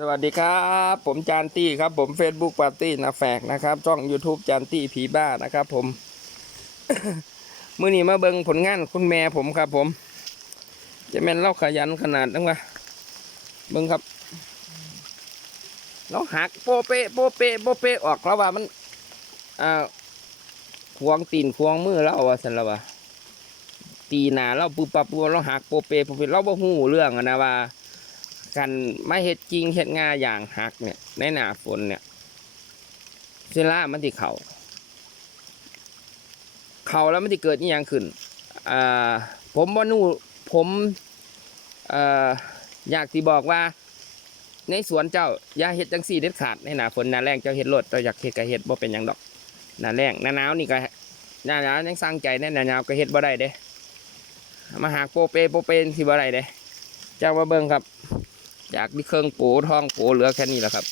สวัสดีครับ ผมจานตี้ครับ ผม Facebook ปาร์ตี้นาแฝกนะครับช่อง YouTube จานตี้ผีบ้านะครับ ผม มื่อนี้มาเบิงผลงานคุณแม่ผมครับ ผม จะแม่นเล่าขยันขนาดนั้นวะเบิงครับเราหักโปเปโปเปโปเปออกแล้วว่ามันอ่าควงตีนควงมือแล้วว่าสันล้ววะตีหนาเราปุบปับปุ๊บเราหักโปเปโปเปเราบ่หูเรื่องอะนะว่า กันไม่เห็ดจริงเห็ดงาอย่างหักเนี่ย ในหนาฝนเนี่ยเซล่ามันที่เขาเขาแล้วมันที่เกิดนี่ยังขึ้นอ่าผมว่านู่ผมอ่ออยากที่บอกว่า ในสวนเจ้าอย่าเห็ดจังสี่เด็ดขาดในหนาฝนหนาแรงเจ้าเห็ดรดเจ้าอยากเห็ดก็เห็ดบ่เป็นหยังดอกหนาแรงหนาหนาวนี่ก็หนาหนาวยังสร้างใจแน่หนาหนาวก็เห็ดบ่ได้เด้มาหาโปเปโปเปนที่บ่ได้เด้เจ้ามาเบิ่งครับ จากที่เครื่องโปูทองโปูเหลือแค่นี้แหละครับ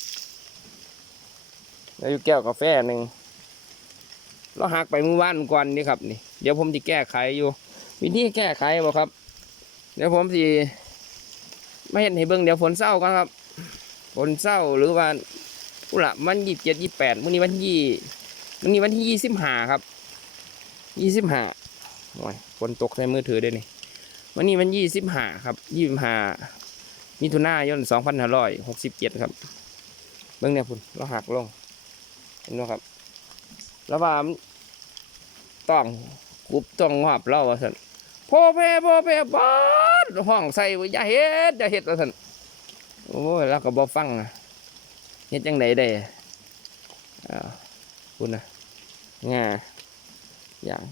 แล้วอยู่แก้วกาแฟหนึ่งเราหักไปมือว่านก่อนนี่ครับนี่เดี๋ยวผมจะแก้ไขอยู่ วิธีแก้ไขบ่ครับ เดี๋ยวผมสิไม่เห็นให้เบิ่งเดี๋ยวฝนเศร้ากันครับฝนเศร้าหรือว่าอุละมันยี่สิบเจ็ดยี่แปดมื้อนี้วันยี่มื้อนี้วันที่ยี่สิบห้าครับยี่สิบห้าโอ้ยฝนตกในมือถือได้วยนี่วันนี้มันยี่สิบห้าครับยี่สิบห้า มิถุนายน2567ครับ เบิ่งเนี่ยพุ่นเราหักลง เห็นไหมครับ แล้วว่าต้องกุบต้องหอบเราว่าสันพ่อแพ่พ่อแพ่บ้านห้องใส่ไว้อย่าเฮ็ดอย่าเฮ็ดว่าสันโอ้ยแล้วก็บ่ฟังอะเฮ็ดจังไดได้อ่าคุณนะงาอย่าง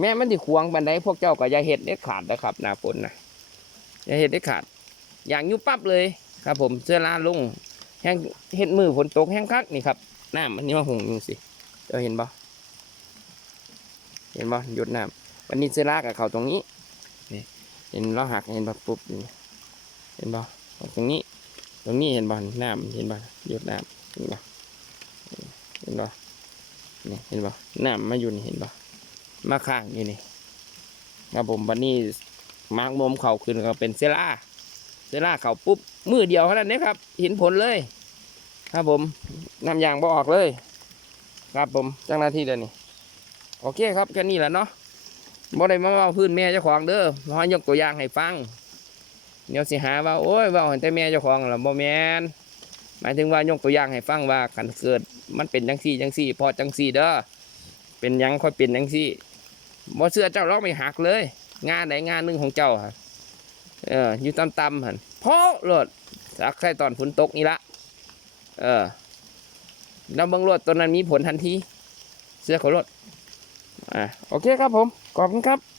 แม่มันที่ควงบันไดพวกเจ้าก็อย่าเฮ็ดเด็ดขาดนะครับหน้าฝนนะอย่าเฮ็ดเด็ดขาด อย่างยุบปั๊บเลยครับ ผมเสื้อลาลงแห้งเห็ดมือฝนตกแห้งคักนี่ครับน้ำอันนี้มาหงอยู่สิเจะเห็นปะเห็นปะหยดน้ำวันนี้เสื้อลากับเขาตรงนี้เห็นเราหักเห็นปะปุ๊บเห็นปะตรงนี้ ตรงนี้เห็นปะน้ำเห็นปะหยดน้ำเห็นปะเห็นปะนี่เห็นปะน้ำมาอยู่นี่เห็นปะมาข้างอยู่นี่ครับผมวันนี้มาร์กมมเขาขึ้นก็เป็นเซล่า เวลาเขาปุ๊บมือเดียวเท่านั้นนะครับ เห็นผลเลย ครับผมน้ำยางบออกเลย ครับผมจังหน้าที่เดี๋ยวนี้โอเคครับแค่นี้แหละเนาะบ่ได้มาเว่าพื้นแม่เจ้าของเด้อมายกตัวอย่างให้ฟังเดี๋ยวสิหาว่าโอ้ยว่าเห็นแต่แม่เจ้าของล่ะบ่แมนหมายถึงว่ายกตัวอย่างให้ฟังว่าขันเกิด มันเป็นจังซี่จังซี่ พอจังซี่เด้อเป็นยังค่อยเป็นจังซี่บ่เสื้อเจ้าล็อกไม่หักเลย งานไหนงานหนึ่งของเจ้าครับ เอออยู่ต่ำๆหันเพราะรดสักใส่ตอนฝนตกนี่ละเออแล้วบางรดตัวนั้นมีผลทันที เสื้อของรถอ่าโอเคครับผม ขอบคุณครับ